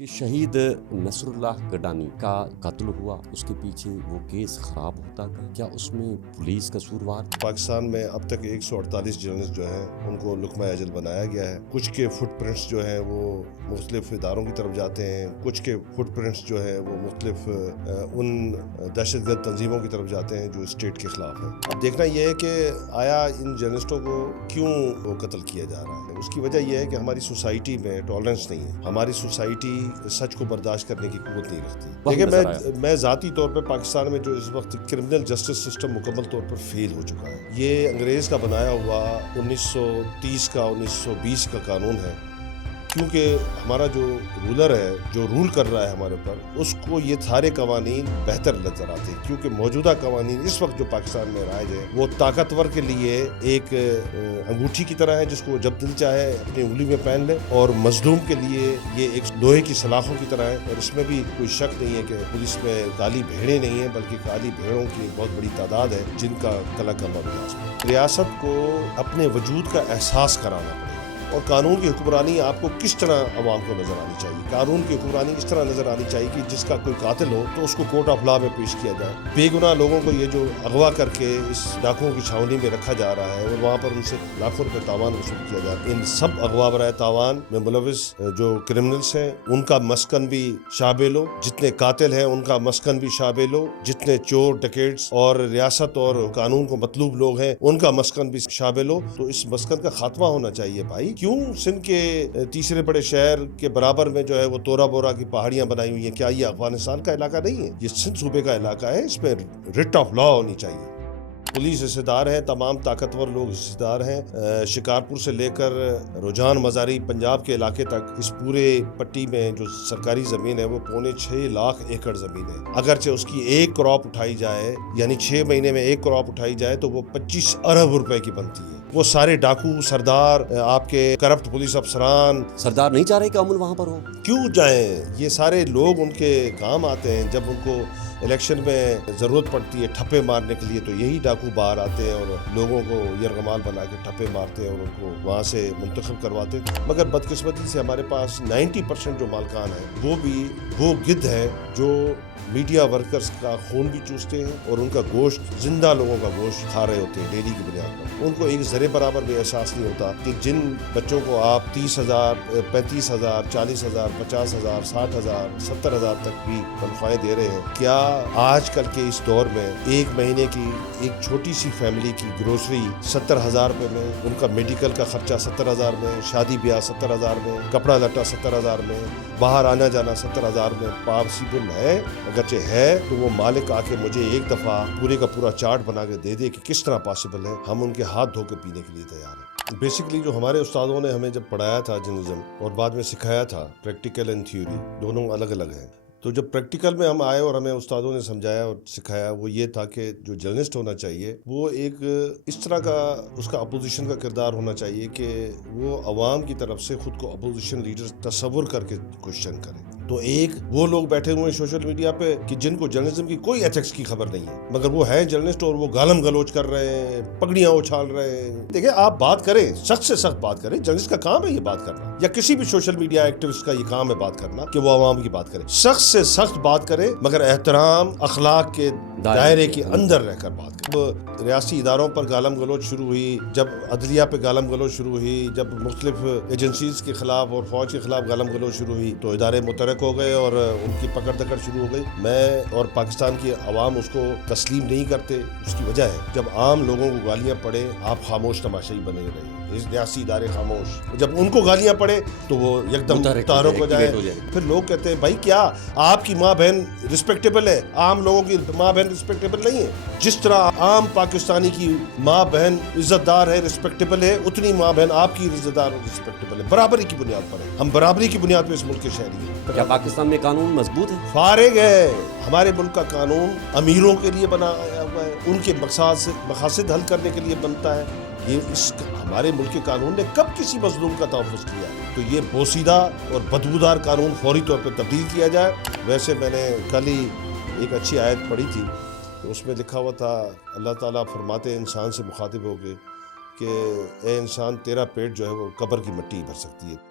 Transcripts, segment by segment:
کہ شہید نصر اللہ گڈانی کا قتل ہوا، اس کے پیچھے وہ کیس خراب ہوتا گیا، کیا اس میں پولیس قصوروار؟ پاکستان میں اب تک 148 جرنلسٹ جو ہیں ان کو لقمہ اجل بنایا گیا ہے۔ کچھ کے فٹ پرنٹس جو ہیں وہ مختلف اداروں کی طرف جاتے ہیں، کچھ کے فٹ پرنٹس جو ہیں وہ مختلف ان دہشت گرد تنظیموں کی طرف جاتے ہیں جو اسٹیٹ کے خلاف ہیں۔ اب دیکھنا یہ ہے کہ آیا ان جرنلسٹوں کو کیوں وہ قتل کیا جا رہا ہے۔ اس کی وجہ یہ ہے کہ ہماری سوسائٹی میں ٹالرنس نہیں ہے، ہماری سوسائٹی سچ کو برداشت کرنے کی قوت نہیں رکھتی۔ دیکھیں، میں ذاتی طور پہ پاکستان میں جو اس وقت کرمنل جسٹس سسٹم مکمل طور پر فیل ہو چکا ہے۔ یہ انگریز کا بنایا ہوا 1930 کا 1920 کا قانون ہے، کیونکہ ہمارا جو رولر ہے، جو رول کر رہا ہے ہمارے اوپر، اس کو یہ سارے قوانین بہتر نظر آتے ہیں، کیونکہ موجودہ قوانین اس وقت جو پاکستان میں رائج ہے وہ طاقتور کے لیے ایک انگوٹھی کی طرح ہے جس کو جب دل چاہے اپنی انگلی میں پہن لے، اور مظلوم کے لیے یہ ایک لوہے کی سلاخوں کی طرح ہے۔ اور اس میں بھی کوئی شک نہیں ہے کہ پولیس میں کالی بھیڑیں نہیں ہیں، بلکہ کالی بھیڑوں کی ایک بہت بڑی تعداد ہے جن کا کلا کما ہے۔ ریاست کو اپنے وجود کا احساس کرانا پڑے، اور قانون کی حکمرانی آپ کو کس طرح عوام کو نظر آنی چاہیے۔ قانون کی حکمرانی اس طرح نظر آنی چاہیے کہ جس کا کوئی قاتل ہو تو اس کو کورٹ آف لا میں پیش کیا جائے۔ بے گناہ لوگوں کو یہ جو اغوا کر کے اس ڈاکوؤں کی چھاؤنی میں رکھا جا رہا ہے اور وہاں پر ان سے لاکھوں روپے تاوان وصول کیا جا رہا ہے، ان سب اغوا برائے تاوان میں ملوث جو کرمنلس ہیں ان کا مسکن بھی شامل ہو، جتنے قاتل ہیں ان کا مسکن بھی شامل ہو، جتنے چور ڈکیٹس اور ریاست اور قانون کو مطلوب لوگ ہیں ان کا مسکن بھی شامل ہو۔ تو اس مسکن کا خاتمہ ہونا چاہیے بھائی۔ کیوں سندھ کے تیسرے بڑے شہر کے برابر میں جو ہے وہ تورا بورا کی پہاڑیاں بنائی ہوئی ہیں؟ کیا یہ افغانستان کا علاقہ نہیں ہے؟ یہ سندھ صوبے کا علاقہ ہے، اس میں رٹ آف لا ہونی چاہیے۔ پولیس حصے دار ہے، تمام طاقتور لوگ حصے دار ہیں، شکارپور سے لے کر رجحان مزاری پنجاب کے علاقے تک اس پورے پٹی میں جو سرکاری زمین ہے وہ 6.25 لاکھ ایکڑ زمین ہے۔ اگرچہ اس کی ایک کراپ اٹھائی جائے، یعنی 6 مہینے میں ایک کراپ اٹھائی جائے تو وہ 25 ارب روپے کی بنتی ہے۔ وہ سارے ڈاکو سردار، آپ کے کرپٹ پولیس افسران، سردار نہیں چاہ رہے کہ امن وہاں پر ہو؟ کیوں جائیں؟ یہ سارے لوگ ان کے کام آتے ہیں، جب ان کو الیکشن میں ضرورت پڑتی ہے ٹھپے مارنے کے لیے تو یہی ڈاکو باہر آتے ہیں اور لوگوں کو یرغمال بنا کے ٹھپے مارتے ہیں اور ان کو وہاں سے منتخب کرواتے ہیں۔ مگر بدقسمتی سے ہمارے پاس 90% جو مالکان ہیں وہ بھی وہ گدھ ہے جو میڈیا ورکرز کا خون بھی چوستے ہیں اور ان کا گوشت، زندہ لوگوں کا گوشت کھا رہے ہوتے ہیں ڈیلی کی بنیاد پر۔ ان کو ایک ذرے برابر بھی احساس نہیں ہوتا کہ جن بچوں کو آپ 30,000، 35,000، 40,000، 50,000، 60,000، 70,000 تک بھی تنخواہیں دے رہے ہیں، کیا آج کل کے اس دور میں ایک مہینے کی ایک چھوٹی سی فیملی کی گروسری 70,000 روپے میں، ان کا میڈیکل کا خرچہ 70,000 میں، شادی بیاہ 70,000 میں، کپڑا لٹا 70,000 میں، باہر آنا جانا 70,000 میں پاسبل ہے؟ اگرچہ ہے تو وہ مالک آ کے مجھے ایک دفعہ پورے کا پورا چارٹ بنا کے دے دے کہ کس طرح پاسبل ہے، ہم ان کے ہاتھ دھو کے پینے کے لیے تیار ہیں۔ بیسیکلی جو ہمارے استادوں نے ہمیں جب پڑھایا تھا جرنلزم اور بعد میں سکھایا تھا، پریکٹیکل اینڈ تھیوری دونوں الگ الگ ہیں، تو جب پریکٹیکل میں ہم آئے اور ہمیں استادوں نے سمجھایا اور سکھایا وہ یہ تھا کہ جو جرنلسٹ ہونا چاہیے وہ ایک اس طرح کا اس کا اپوزیشن کا کردار ہونا چاہیے کہ وہ عوام کی طرف سے خود کو اپوزیشن لیڈر تصور کر کے کوشچن کرے۔ تو ایک وہ لوگ بیٹھے ہوئے ہیں سوشل میڈیا پہ کہ جن کو جرنلزم کی کوئی ایتھکس کی خبر نہیں ہے، مگر وہ ہیں جرنلسٹ اور وہ گالم گلوچ کر رہے ہیں، پگڑیاں اچھال رہے ہیں۔ دیکھیں، آپ بات کریں، سخت سے سخت بات کریں، جرنلسٹ کا کام ہے یہ بات کرنا، یا کسی بھی سوشل میڈیا ایکٹیوسٹ کا یہ کام ہے بات کرنا کہ وہ عوام کی بات کرے، سخت سے سخت بات کرے، مگر احترام اخلاق کے دائرے کے اندر رہ کر بات کرے۔ ریاستی اداروں پر گالم گلوچ شروع ہوئی، جب عدلیہ پہ گالم گلوچ شروع ہوئی، جب مختلف ایجنسیز کے خلاف اور فوج کے خلاف گالم گلوچ شروع ہوئی تو ادارے متحرک ہو گئے اور ان کی پکڑ دکڑ شروع ہو گئی۔ میں اور پاکستان کی عوام اس کو تسلیم نہیں کرتے۔ اس کی وجہ ہے جب عام لوگوں کو گالیاں پڑے آپ خاموش تماشائی بنے رہے، ریاستی ادارے خاموش، جب ان کو گالیاں پڑے تو وہ یکدم متحرک ہو جائے۔ پھر لوگ کہتے ہیں بھائی کیا آپ کی ماں بہن رسپیکٹیبل ہے؟ عام لوگوں کی ماں بہن رسپیکٹیبل نہیں ہے۔ جس طرح عام پاکستانی کی ماں بہن عزت دار ہے، رسپیکٹیبل ہے، اتنی ماں بہن آپ کی عزت دار اور رسپیکٹیبل ہے، برابری کی بنیاد پر ہے۔ ہم برابری کی بنیاد پہ اس ملک کے شہری ہیں۔ کیا پاکستان میں قانون مضبوط ہے؟ فارغ ہے۔ ہمارے ملک کا قانون امیروں کے لیے بنایا ہوا ہے، ان کے مقاصد حل کرنے کے لیے بنتا ہے۔ یہ ہمارے ملک کے قانون نے کب کسی مظلوم کا تحفظ کیا ہے؟ تو یہ بوسیدہ اور بدبودار قانون فوری طور پہ تبدیل کیا جائے۔ ویسے میں نے کل ہی ایک اچھی آیت پڑھی تھی، اس میں لکھا ہوا تھا، اللہ تعالیٰ فرماتے ہیں انسان سے مخاطب ہو کے کہ اے انسان، تیرا پیٹ جو ہے وہ قبر کی مٹی بھر سکتی ہے۔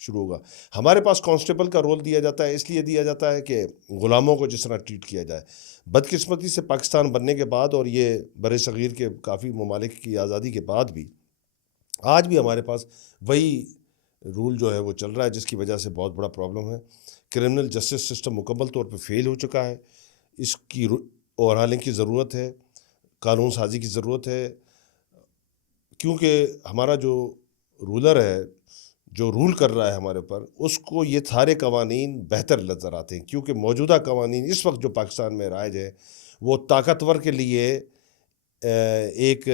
شروع ہوگا. ہمارے پاس کانسٹیبل کا رول دیا جاتا ہے، اس لیے دیا جاتا ہے کہ غلاموں کو جس طرح ٹریٹ کیا جائے. بدقسمتی سے پاکستان بننے کے بعد اور یہ بر صغیر کے کافی ممالک کی آزادی کے بعد بھی آج بھی ہمارے پاس وہی رول جو ہے وہ چل رہا ہے، جس کی وجہ سے بہت بڑا پرابلم ہے. کرمنل جسٹس سسٹم مکمل طور پہ فیل ہو چکا ہے. اس کی اوورہالنگ کی ضرورت ہے، قانون سازی کی ضرورت ہے، کیونکہ ہمارا جو رولر ہے، جو رول کر رہا ہے ہمارے پر، اس کو یہ سارے قوانین بہتر نظر آتے ہیں. کیونکہ موجودہ قوانین اس وقت جو پاکستان میں رائج ہے وہ طاقتور کے لیے ایک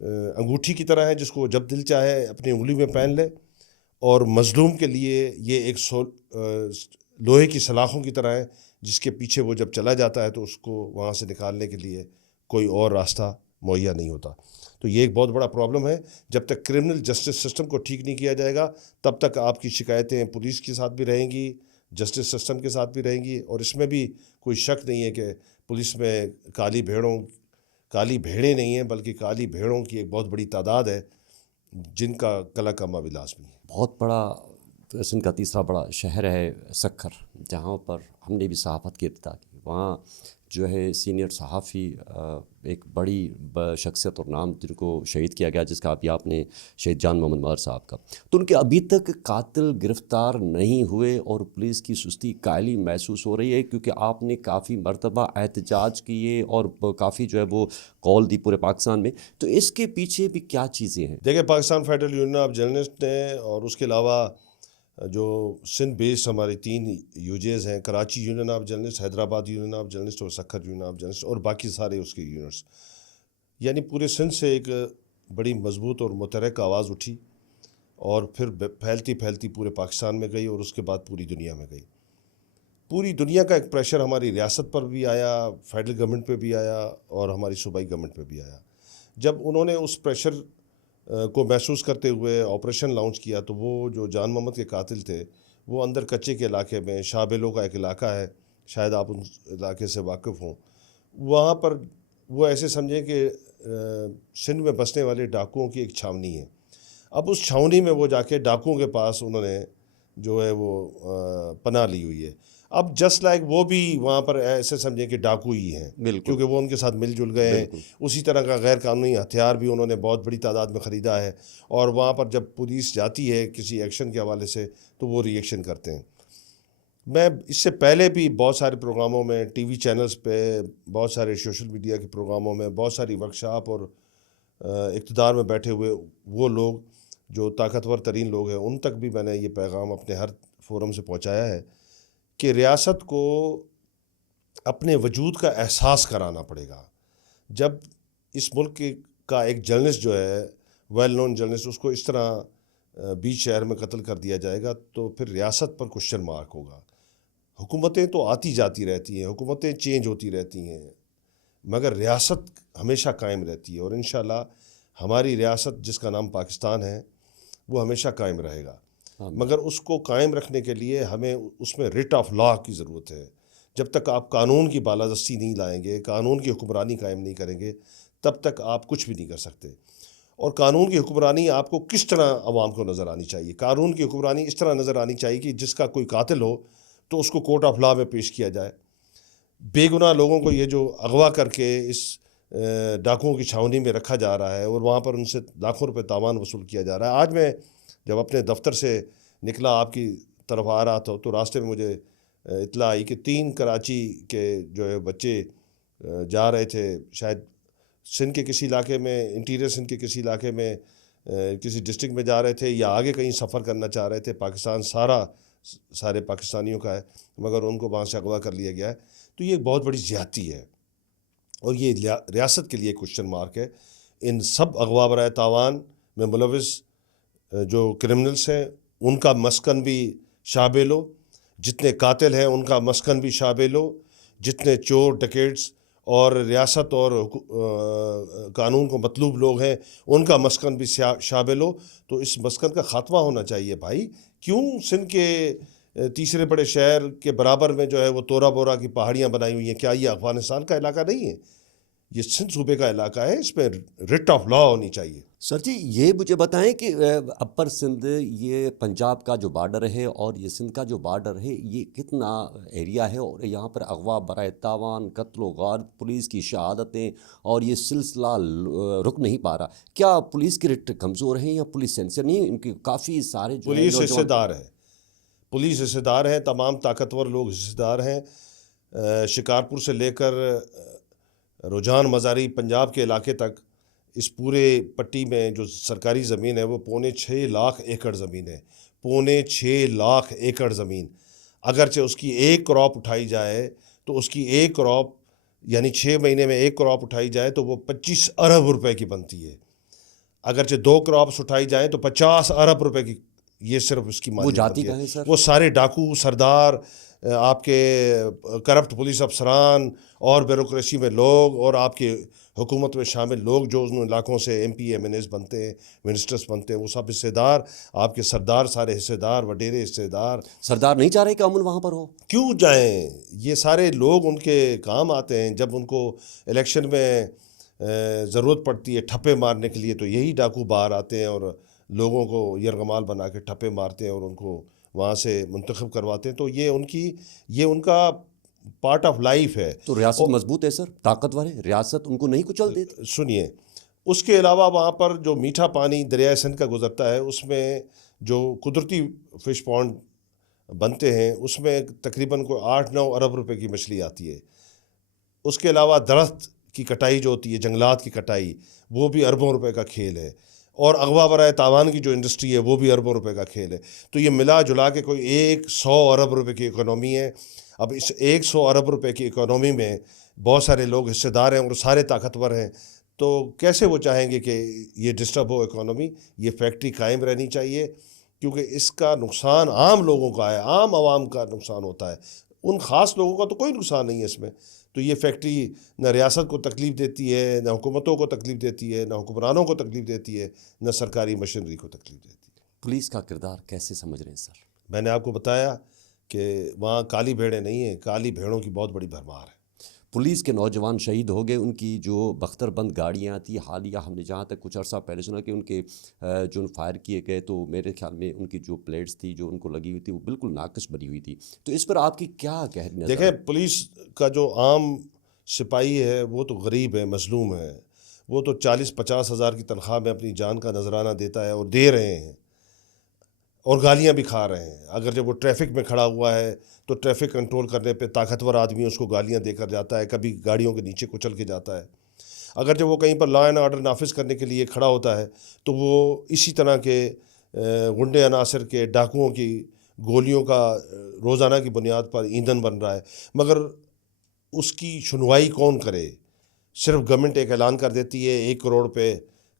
انگوٹھی کی طرح ہے، جس کو جب دل چاہے اپنی انگلی میں پہن لے، اور مظلوم کے لیے یہ ایک لوہے کی سلاخوں کی طرح ہے، جس کے پیچھے وہ جب چلا جاتا ہے تو اس کو وہاں سے نکالنے کے لیے کوئی اور راستہ مہیا نہیں ہوتا. تو یہ ایک بہت بڑا پرابلم ہے. جب تک کرمنل جسٹس سسٹم کو ٹھیک نہیں کیا جائے گا تب تک آپ کی شکایتیں پولیس کے ساتھ بھی رہیں گی، جسٹس سسٹم کے ساتھ بھی رہیں گی. اور اس میں بھی کوئی شک نہیں ہے کہ پولیس میں کالی بھیڑیں نہیں ہیں، بلکہ کالی بھیڑوں کی ایک بہت بڑی تعداد ہے جن کا کلا کما بھی لازمی ہے. بہت بڑا سندھ کا تیسرا بڑا شہر ہے سکھر، جہاں پر ہم نے بھی صحافت کی ابتدا کی. وہاں جو ہے سینئر صحافی ایک بڑی شخصیت اور نام جن کو شہید کیا گیا، جس کا ابھی آپ نے شہید جان محمد مظہر صاحب کا، تو ان کے ابھی تک قاتل گرفتار نہیں ہوئے اور پولیس کی سستی قائلی محسوس ہو رہی ہے. کیونکہ آپ نے کافی مرتبہ احتجاج کیے اور کافی جو ہے وہ کال دی پورے پاکستان میں، تو اس کے پیچھے بھی کیا چیزیں ہیں؟ دیکھیں، Pakistan federal union of journalist نے، اور اس کے علاوہ جو سندھ بیس ہماری 3 یوجیز ہیں، Karachi union of journalist, Hyderabad union of journalist اور سکھر یونین آف جرنلسٹ، اور باقی سارے اس کے یونٹس، یعنی پورے سندھ سے ایک بڑی مضبوط اور متحرک آواز اٹھی اور پھر پھیلتی پورے پاکستان میں گئی، اور اس کے بعد پوری دنیا میں گئی. پوری دنیا کا ایک پریشر ہماری ریاست پر بھی آیا، فیڈرل گورنمنٹ پہ بھی آیا، اور ہماری صوبائی گورنمنٹ پہ بھی آیا. جب انہوں نے اس پریشر کو محسوس کرتے ہوئے آپریشن لانچ کیا، تو وہ جو جان محمد کے قاتل تھے وہ اندر کچے کے علاقے میں، شاہ بیلو کا ایک علاقہ ہے، شاید آپ ان علاقے سے واقف ہوں، وہاں پر وہ ایسے سمجھیں کہ سندھ میں بسنے والے ڈاکوؤں کی ایک چھاونی ہے. اب اس چھاونی میں وہ جا کے ڈاکوؤں کے پاس انہوں نے جو ہے وہ پناہ لی ہوئی ہے. اب جسٹ لائک وہ بھی وہاں پر ایسے سمجھیں کہ ڈاکو ہی ہیں، کیونکہ وہ ان کے ساتھ مل جل گئے ہیں. اسی طرح کا غیر قانونی ہتھیار بھی انہوں نے بہت بڑی تعداد میں خریدا ہے، اور وہاں پر جب پولیس جاتی ہے کسی ایکشن کے حوالے سے تو وہ ری ایکشن کرتے ہیں. میں اس سے پہلے بھی بہت سارے پروگراموں میں، ٹی وی چینلز پہ، بہت سارے سوشل میڈیا کے پروگراموں میں، بہت ساری ورکشاپ اور اقتدار میں بیٹھے ہوئے وہ لوگ جو طاقتور ترین لوگ ہیں، ان تک بھی میں نے یہ پیغام اپنے ہر فورم سے پہنچایا ہے کہ ریاست کو اپنے وجود کا احساس کرانا پڑے گا. جب اس ملک کا ایک جرنلسٹ جو ہے، ویل نون جرنلسٹ، اس کو اس طرح بیچ شہر میں قتل کر دیا جائے گا تو پھر ریاست پر کوشچن مارک ہوگا. حکومتیں تو آتی جاتی رہتی ہیں، حکومتیں چینج ہوتی رہتی ہیں، مگر ریاست ہمیشہ قائم رہتی ہے، اور انشاءاللہ ہماری ریاست جس کا نام پاکستان ہے وہ ہمیشہ قائم رہے گا. مگر اس کو قائم رکھنے کے لیے ہمیں اس میں ریٹ آف لا کی ضرورت ہے. جب تک آپ قانون کی بالادستی نہیں لائیں گے، قانون کی حکمرانی قائم نہیں کریں گے، تب تک آپ کچھ بھی نہیں کر سکتے. اور قانون کی حکمرانی آپ کو کس طرح عوام کو نظر آنی چاہیے؟ قانون کی حکمرانی اس طرح نظر آنی چاہیے کہ جس کا کوئی قاتل ہو تو اس کو کورٹ آف لا میں پیش کیا جائے. بے گناہ لوگوں کو یہ جو اغوا کر کے اس ڈاکوؤں کی چھاونی میں رکھا جا رہا ہے اور وہاں پر ان سے لاکھوں روپے تاوان وصول کیا جا رہا ہے. آج میں جب اپنے دفتر سے نکلا آپ کی طرف آ رہا تھا تو راستے میں مجھے اطلاع آئی کہ 3 کراچی کے جو ہے بچے جا رہے تھے، شاید سندھ کے کسی علاقے میں، انٹیریئر سندھ کے کسی علاقے میں، کسی ڈسٹرکٹ میں جا رہے تھے یا آگے کہیں سفر کرنا چاہ رہے تھے. پاکستان سارے پاکستانیوں کا ہے، مگر ان کو وہاں سے اغوا کر لیا گیا ہے. تو یہ ایک بہت بڑی زیادتی ہے اور یہ ریاست کے لیے کوشچن مارک ہے. ان سب اغوا برائے تاوان میں ملوث جو کرمنلس ہیں ان کا مسکن بھی شابے لو، جتنے قاتل ہیں ان کا مسکن بھی شابے لو، جتنے چور ڈکیٹس اور ریاست اور قانون کو مطلوب لوگ ہیں ان کا مسکن بھی شابے لو. تو اس مسکن کا خاتمہ ہونا چاہیے بھائی. کیوں سندھ کے تیسرے بڑے شہر کے برابر میں جو ہے وہ تورا بورا کی پہاڑیاں بنائی ہوئی ہیں؟ کیا یہ افغانستان کا علاقہ نہیں ہے؟ یہ سندھ صوبے کا علاقہ ہے, اس میں رٹ آف لا ہونی چاہیے. سر جی یہ مجھے بتائیں کہ اپر سندھ یہ پنجاب کا جو بارڈر ہے اور یہ سندھ کا جو بارڈر ہے یہ کتنا ایریا ہے, اور یہاں پر اغوا برائے تاوان, قتل و غارت, پولیس کی شہادتیں, اور یہ سلسلہ رک نہیں پا رہا. کیا پولیس کی رٹ کمزور ہیں یا پولیس سینسر نہیں؟ ان کے کافی سارے جو پولیس حصے دار ہے, پولیس حصے دار ہیں, تمام طاقتور لوگ حصے دار ہیں. شکارپور سے لے کر رجحان مزاری پنجاب کے علاقے تک اس پورے پٹی میں جو سرکاری زمین ہے وہ 6.25 لاکھ ایکڑ زمین ہے. 6.25 لاکھ ایکڑ زمین, اگرچہ اس کی ایک کراپ اٹھائی جائے تو اس کی ایک کراپ یعنی 6 مہینے میں ایک کراپ اٹھائی جائے تو وہ 25 ارب روپے کی بنتی ہے. اگرچہ 2 کراپس اٹھائی جائیں تو 50 ارب روپے کی, یہ صرف اس کی وہ جاتی ہے. کہاں ہے سر؟ وہ سارے ڈاکو سردار, آپ کے کرپٹ پولیس افسران اور بیوروکریسی میں لوگ اور آپ کے حکومت میں شامل لوگ جو ان علاقوں سے M P M N As بنتے ہیں, منسٹرز بنتے ہیں, وہ سب حصے دار, آپ کے سردار سارے حصے دار, وڈیرے حصے دار. سردار نہیں چاہ رہے کہ امن وہاں پر ہو؟ کیوں جائیں؟ یہ سارے لوگ ان کے کام آتے ہیں. جب ان کو الیکشن میں ضرورت پڑتی ہے ٹھپے مارنے کے لیے تو یہی ڈاکو باہر آتے ہیں اور لوگوں کو یرغمال بنا کے ٹھپے مارتے ہیں اور ان کو وہاں سے منتخب کرواتے ہیں. تو یہ ان کا پارٹ آف لائف ہے. تو ریاست مضبوط ہے سر, طاقتور ہے ریاست, ان کو نہیں کچل دیتی؟ سنیے, اس کے علاوہ وہاں پر جو میٹھا پانی دریائے سندھ کا گزرتا ہے اس میں جو قدرتی فش پونڈ بنتے ہیں اس میں تقریباً کوئی 8-9 ارب روپے کی مچھلی آتی ہے. اس کے علاوہ درخت کی کٹائی جو ہوتی ہے, جنگلات کی کٹائی, وہ بھی اربوں روپے کا کھیل ہے. اور اغوا برائے تاوان کی جو انڈسٹری ہے وہ بھی اربوں روپے کا کھیل ہے. تو یہ ملا جلا کے کوئی 100 ارب روپے کی اکانومی ہے. اب اس 100 ارب روپے کی اکانومی میں بہت سارے لوگ حصے دار ہیں اور سارے طاقتور ہیں, تو کیسے وہ چاہیں گے کہ یہ ڈسٹرب ہو اکانومی؟ یہ فیکٹری قائم رہنی چاہیے کیونکہ اس کا نقصان عام لوگوں کا ہے, عام عوام کا نقصان ہوتا ہے. ان خاص لوگوں کا تو کوئی نقصان نہیں ہے اس میں. تو یہ فیکٹری نہ ریاست کو تکلیف دیتی ہے, نہ حکومتوں کو تکلیف دیتی ہے, نہ حکمرانوں کو تکلیف دیتی ہے, نہ سرکاری مشینری کو تکلیف دیتی ہے. پولیس کا کردار کیسے سمجھ رہے ہیں سر؟ میں نے آپ کو بتایا کہ وہاں کالی بھیڑیں نہیں ہیں, کالی بھیڑوں کی بہت بڑی بھرمار ہے. پولیس کے نوجوان شہید ہو گئے, ان کی جو بختر بند گاڑیاں تھیں حالیہ ہم نے جہاں تک کچھ عرصہ پہلے سنا کہ ان کے جو فائر کیے گئے تو میرے خیال میں ان کی جو پلیٹس تھی جو ان کو لگی ہوئی تھی وہ بالکل ناقص بنی ہوئی تھی. تو اس پر آپ کی کیا گہری نظر؟ دیکھیں, پولیس کا جو عام سپاہی ہے وہ تو غریب ہے, مظلوم ہے. وہ تو 40-50 ہزار کی تنخواہ میں اپنی جان کا نذرانہ دیتا ہے اور دے رہے ہیں اور گالیاں بھی کھا رہے ہیں. اگر جب وہ ٹریفک میں کھڑا ہوا ہے تو ٹریفک کنٹرول کرنے پہ طاقتور آدمی اس کو گالیاں دے کر جاتا ہے, کبھی گاڑیوں کے نیچے کچل کے جاتا ہے. اگر جب وہ کہیں پر لا اینڈ آرڈر نافذ کرنے کے لیے کھڑا ہوتا ہے تو وہ اسی طرح کے غنڈے عناصر کے ڈاکوؤں کی گولیوں کا روزانہ کی بنیاد پر ایندھن بن رہا ہے. مگر اس کی سنوائی کون کرے؟ صرف گورنمنٹ ایک اعلان کر دیتی ہے 1 کروڑ روپے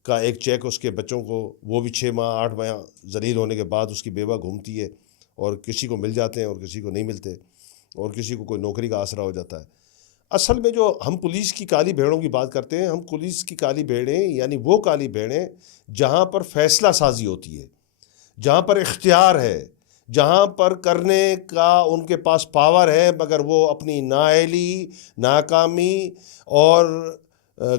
کا ایک چیک اس کے بچوں کو, وہ بھی 6 ماہ 8 ماہ ذلیل ہونے کے بعد اس کی بیوہ گھومتی ہے اور کسی کو مل جاتے ہیں اور کسی کو نہیں ملتے اور کسی کو کوئی نوکری کا آسرا ہو جاتا ہے. اصل میں جو ہم پولیس کی کالی بھیڑوں کی بات کرتے ہیں, ہم پولیس کی کالی بھیڑیں یعنی وہ کالی بھیڑیں جہاں پر فیصلہ سازی ہوتی ہے, جہاں پر اختیار ہے, جہاں پر کرنے کا ان کے پاس پاور ہے, مگر وہ اپنی نااہلی, ناکامی اور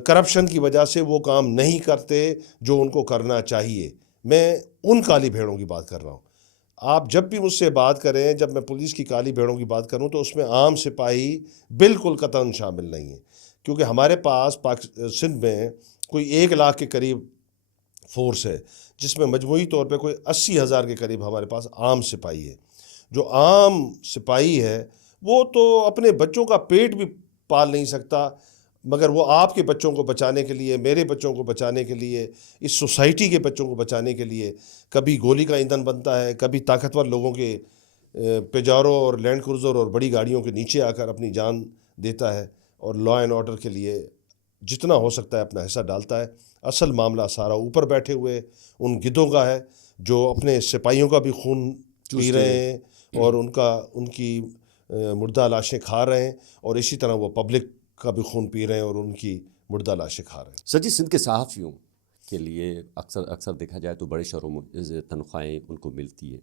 کرپشن کی وجہ سے وہ کام نہیں کرتے جو ان کو کرنا چاہیے. میں ان کالی بھیڑوں کی بات کر رہا ہوں. آپ جب بھی مجھ سے بات کریں, جب میں پولیس کی کالی بھیڑوں کی بات کروں تو اس میں عام سپاہی بالکل قطعاً شامل نہیں ہے, کیونکہ ہمارے پاس سندھ میں کوئی 1 لاکھ کے قریب فورس ہے, جس میں مجموعی طور پہ کوئی 80,000 کے قریب ہمارے پاس عام سپاہی ہے. جو عام سپاہی ہے وہ تو اپنے بچوں کا پیٹ بھی پال نہیں سکتا, مگر وہ آپ کے بچوں کو بچانے کے لیے, میرے بچوں کو بچانے کے لیے, اس سوسائٹی کے بچوں کو بچانے کے لیے کبھی گولی کا ایندھن بنتا ہے, کبھی طاقتور لوگوں کے پیجارو اور لینڈ کروزر اور بڑی گاڑیوں کے نیچے آ کر اپنی جان دیتا ہے اور لا اینڈ آرڈر کے لیے جتنا ہو سکتا ہے اپنا حصہ ڈالتا ہے. اصل معاملہ سارا اوپر بیٹھے ہوئے ان گدھوں کا ہے جو اپنے سپاہیوں کا بھی خون پی رہے ہیں اور ان کی مردہ لاشیں کھا رہے ہیں, اور اسی طرح وہ پبلک کا بھی خون پی رہے ہیں اور ان کی مردہ لاشیں کھا رہے ہیں. سر جی, سندھ کے صحافیوں کے لیے اکثر دیکھا جائے تو بڑے شہروں میں تنخواہیں ان کو ملتی ہے.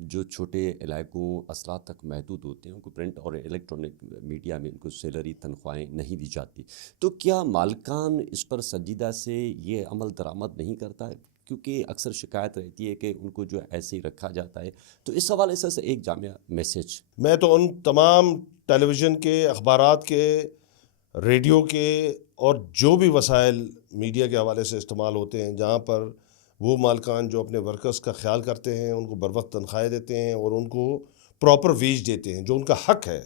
جو چھوٹے علاقوں اثرات تک محدود ہوتے ہیں ان کو پرنٹ اور الیکٹرانک میڈیا میں ان کو سیلری تنخواہیں نہیں دی جاتی. تو کیا مالکان اس پر سنجیدہ سے یہ عمل درآمد نہیں کرتا ہے؟ کیونکہ اکثر شکایت رہتی ہے کہ ان کو جو ایسے ہی رکھا جاتا ہے. تو اس حوالے سے ایک جامع میسیج. میں تو ان تمام ٹیلی ویژن کے، اخبارات کے، ریڈیو کے اور جو بھی وسائل میڈیا کے حوالے سے استعمال ہوتے ہیں جہاں پر وہ مالکان جو اپنے ورکرز کا خیال کرتے ہیں، ان کو بر وقت تنخواہیں دیتے ہیں اور ان کو پراپر ویج دیتے ہیں جو ان کا حق ہے،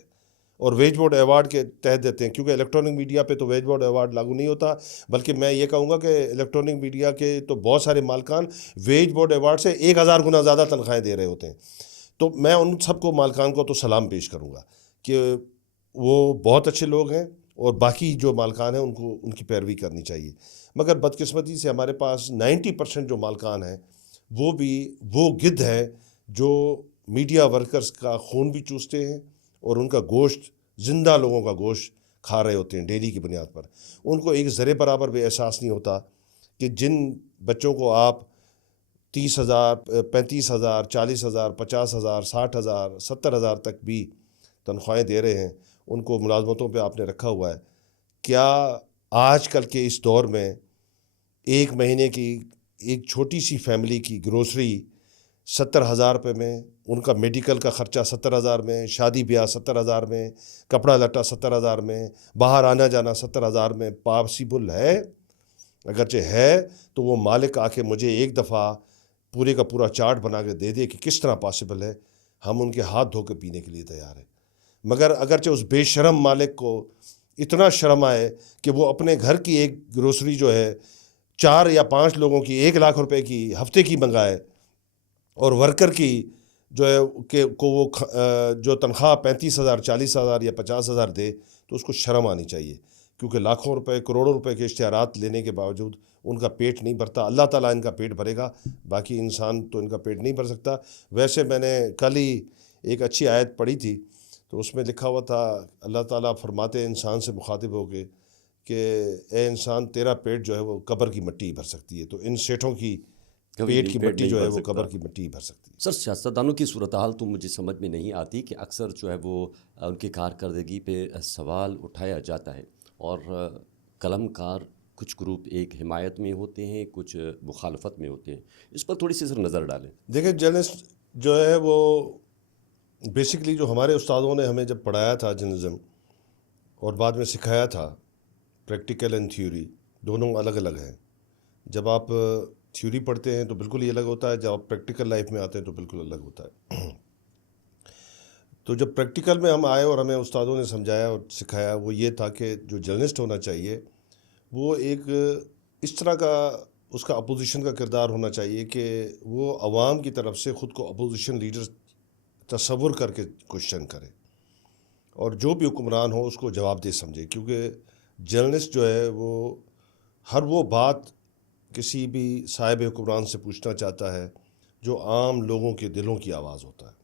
اور ویج بورڈ ایوارڈ کے تحت دیتے ہیں. کیونکہ الیکٹرانک میڈیا پہ تو ویج بورڈ ایوارڈ لاگو نہیں ہوتا، بلکہ میں یہ کہوں گا کہ الیکٹرانک میڈیا کے تو بہت سارے مالکان ویج بورڈ ایوارڈ سے 1000 گنا زیادہ تنخواہیں دے رہے ہوتے ہیں. تو میں ان سب کو مالکان کو تو سلام پیش کروں گا کہ وہ بہت اچھے لوگ ہیں، اور باقی جو مالکان ہیں ان کو ان کی پیروی کرنی چاہیے. مگر بدقسمتی سے ہمارے پاس 90% جو مالکان ہیں وہ بھی وہ گدھ ہیں جو میڈیا ورکرز کا خون بھی چوستے ہیں اور ان کا گوشت، زندہ لوگوں کا گوشت کھا رہے ہوتے ہیں ڈیلی کی بنیاد پر. ان کو ایک ذرے برابر بھی احساس نہیں ہوتا کہ جن بچوں کو آپ 30,000 35,000 40,000 50,000 60,000 70,000 تک بھی تنخواہیں دے رہے ہیں، ان کو ملازمتوں پہ آپ نے رکھا ہوا ہے. کیا آج کل کے اس دور میں ایک مہینے کی ایک چھوٹی سی فیملی کی گروسری 70,000 روپے میں، ان کا میڈیکل کا خرچہ 70,000 میں، شادی بیاہ 70,000 میں، کپڑا لٹا 70,000 میں، باہر آنا جانا 70,000 میں پاسبل ہے؟ اگرچہ ہے تو وہ مالک آ کے مجھے ایک دفعہ پورے کا پورا چارٹ بنا کے دے دے کہ کس طرح پاسبل ہے، ہم ان کے ہاتھ دھو کے پینے کے لیے تیار ہیں. مگر اگرچہ اس بے شرم مالک کو اتنا شرم آئے کہ وہ اپنے گھر کی ایک گروسری جو ہے 4 یا 5 لوگوں کی 1 لاکھ روپے کی ہفتے کی منگائے، اور ورکر کی جو ہے کہ کو وہ جو تنخواہ 35,000 40,000 یا 50,000 دے، تو اس کو شرم آنی چاہیے. کیونکہ لاکھوں روپے کروڑوں روپے کے اشتہارات لینے کے باوجود ان کا پیٹ نہیں بھرتا. اللہ تعالیٰ ان کا پیٹ بھرے گا، باقی انسان تو ان کا پیٹ نہیں بھر سکتا. ویسے میں نے کل ہی ایک اچھی آیت پڑھی تھی، تو اس میں لکھا ہوا تھا، اللہ تعالیٰ فرماتے ہیں انسان سے مخاطب ہو کے کہ اے انسان، تیرا پیٹ جو ہے وہ قبر کی مٹی بھر سکتی ہے، تو ان سیٹھوں کی پیٹ کی مٹی جو ہے وہ قبر کی مٹی بھر سکتی ہے. سر، سیاستدانوں کی صورتحال تو مجھے سمجھ میں نہیں آتی کہ اکثر جو ہے وہ ان کی کارکردگی پہ سوال اٹھایا جاتا ہے، اور قلم کار کچھ گروپ ایک حمایت میں ہوتے ہیں، کچھ مخالفت میں ہوتے ہیں. اس پر تھوڑی سی سر نظر ڈالیں. دیکھیں، جرنلسٹ جو ہے وہ بیسکلی جو ہمارے استادوں نے ہمیں جب پڑھایا تھا جرنلزم، اور بعد میں سکھایا تھا، پریکٹیکل اینڈ تھیوری دونوں الگ الگ ہیں. جب آپ تھیوری پڑھتے ہیں تو بالکل ہی الگ ہوتا ہے، جب آپ پریکٹیکل لائف میں آتے ہیں تو بالکل الگ ہوتا ہے. تو جب پریکٹیکل میں ہم آئے اور ہمیں استادوں نے سمجھایا اور سکھایا، وہ یہ تھا کہ جو جرنلسٹ ہونا چاہیے وہ ایک اس طرح کا اس کا اپوزیشن کا کردار ہونا چاہیے کہ وہ عوام کی طرف سے خود کو اپوزیشن لیڈر تصور کر کے کوشچن کرے، اور جو بھی حکمران ہو اس کو جواب دہ سمجھے. کیونکہ جرنلسٹ جو ہے وہ ہر وہ بات کسی بھی صاحب حکمران سے پوچھنا چاہتا ہے جو عام لوگوں کے دلوں کی آواز ہوتا ہے،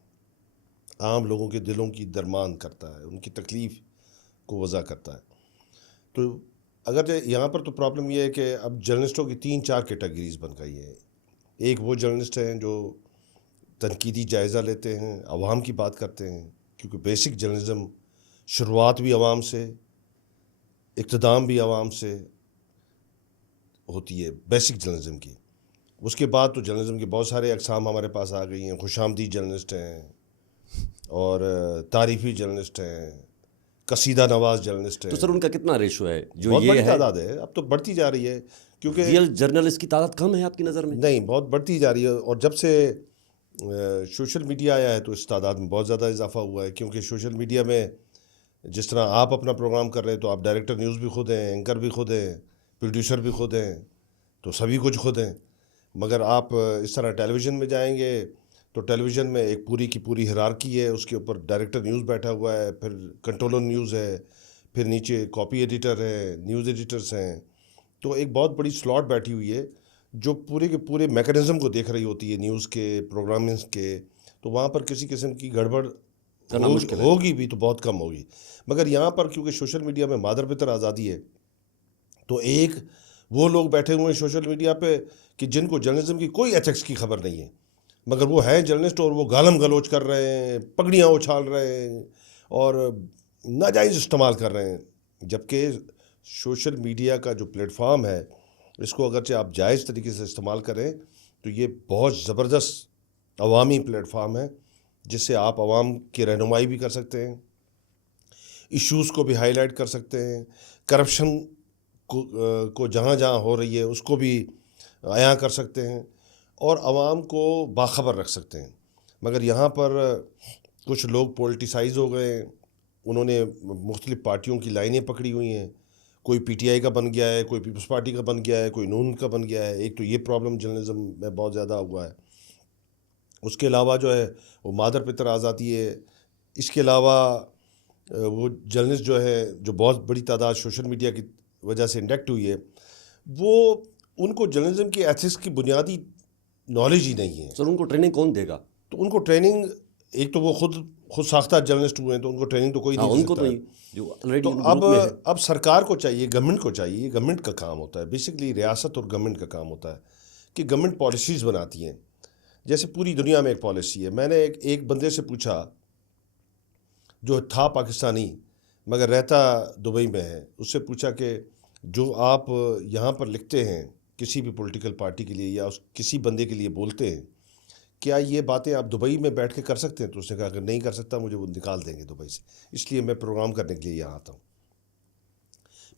عام لوگوں کے دلوں کی درمان کرتا ہے، ان کی تکلیف کو وضع کرتا ہے. تو اگر یہاں پر تو پرابلم یہ ہے کہ اب جرنلسٹوں کی 3-4 کیٹیگریز بن گئی ہیں. ایک وہ جرنلسٹ ہیں جو تنقیدی جائزہ لیتے ہیں، عوام کی بات کرتے ہیں، کیونکہ بیسک جرنلزم شروعات بھی عوام سے، اقتدام بھی عوام سے ہوتی ہے بیسک جرنلزم کی. اس کے بعد تو جرنلزم کے بہت سارے اقسام ہمارے پاس آ گئی ہیں. خوش آمدید جرنلسٹ ہیں، اور تعریفی جرنلسٹ ہیں، قصیدہ نواز جرنلسٹ ہیں. تو سر ان کا کتنا ریشو ہے جو بہت یہ بڑی ہے؟ تعداد ہے، اب تو بڑھتی جا رہی ہے. کیونکہ ریئل جرنلسٹ کی تعداد کم ہے آپ کی نظر میں؟ نہیں، بہت بڑھتی جا رہی ہے. اور جب سے سوشل میڈیا آیا ہے تو اس تعداد میں بہت زیادہ اضافہ ہوا ہے. کیونکہ سوشل میڈیا میں جس طرح آپ اپنا پروگرام کر رہے ہیں تو آپ ڈائریکٹر نیوز بھی خود ہیں، اینکر بھی خود ہیں، پروڈیوسر بھی خود ہیں، تو سبھی کچھ خود ہیں. مگر آپ اس طرح ٹیلی ویژن میں جائیں گے تو ٹیلی ویژن میں ایک پوری کی پوری ہیرارکی ہے، اس کے اوپر ڈائریکٹر نیوز بیٹھا ہوا ہے، پھر کنٹرولر نیوز ہے، پھر نیچے کاپی ایڈیٹر ہے، نیوز ایڈیٹرز ہیں. تو ایک بہت بڑی سلاٹ بیٹھی ہوئی ہے جو پورے کے پورے میکانزم کو دیکھ رہی ہوتی ہے نیوز کے پروگرامنگز کے. تو وہاں پر کسی قسم کی گڑبڑ ہوگی بھی تو بہت کم ہوگی. مگر یہاں پر کیونکہ سوشل میڈیا میں مادر پتر آزادی ہے، تو ایک وہ لوگ بیٹھے ہوئے ہیں سوشل میڈیا پہ کہ جن کو جرنلزم کی کوئی ایتھکس کی خبر نہیں ہے، مگر وہ ہیں جرنلسٹ اور وہ گالم گلوچ کر رہے ہیں، پگڑیاں اچھال رہے ہیں اور ناجائز استعمال کر رہے ہیں. جبکہ سوشل میڈیا کا جو پلیٹ فارم ہے اس کو اگرچہ آپ جائز طریقے سے استعمال کریں تو یہ بہت زبردست عوامی پلیٹ فارم ہے جس سے آپ عوام کی رہنمائی بھی کر سکتے ہیں، ایشوز کو بھی ہائی لائٹ کر سکتے ہیں، کرپشن کو جہاں جہاں ہو رہی ہے اس کو بھی عیاں کر سکتے ہیں اور عوام کو باخبر رکھ سکتے ہیں. مگر یہاں پر کچھ لوگ پولیٹیسائز ہو گئے ہیں، انہوں نے مختلف پارٹیوں کی لائنیں پکڑی ہوئی ہیں، کوئی پی ٹی آئی کا بن گیا ہے، کوئی پیپلز پارٹی کا بن گیا ہے، کوئی نون کا بن گیا ہے. ایک تو یہ پرابلم جرنلزم میں بہت زیادہ ہوا ہے. اس کے علاوہ جو ہے وہ مادر پتر آزادی ہے. اس کے علاوہ وہ جرنلسٹ جو ہے جو بہت بڑی تعداد سوشل میڈیا کی وجہ سے انڈکٹ ہوئی ہے، وہ ان کو جرنلزم کی ایتھکس کی بنیادی نالج ہی نہیں ہے. سر ان کو ٹریننگ کون دے گا؟ تو ان کو ٹریننگ، ایک تو وہ خود ساختہ جرنلسٹ ہوئے ہیں تو ان کو ٹریننگ تو کوئی نہیں ان کو دے سکتا. تو اب سرکار کو چاہیے، گورنمنٹ کو چاہیے، یہ گورنمنٹ کا کام ہوتا ہے، بیسکلی ریاست اور گورنمنٹ کا کام ہوتا ہے کہ گورنمنٹ پالیسیز بناتی ہیں. جیسے پوری دنیا میں ایک پالیسی ہے. میں نے ایک بندے سے پوچھا جو تھا پاکستانی مگر رہتا دبئی میں ہے، اس سے پوچھا کہ جو آپ یہاں پر لکھتے ہیں کسی بھی پولیٹیکل پارٹی کے لیے یا کسی بندے کے لیے بولتے ہیں، کیا یہ باتیں آپ دبئی میں بیٹھ کے کر سکتے ہیں؟ تو اس نے کہا کہ نہیں کر سکتا، مجھے وہ نکال دیں گے دبئی سے، اس لیے میں پروگرام کرنے کے لیے یہاں آتا ہوں.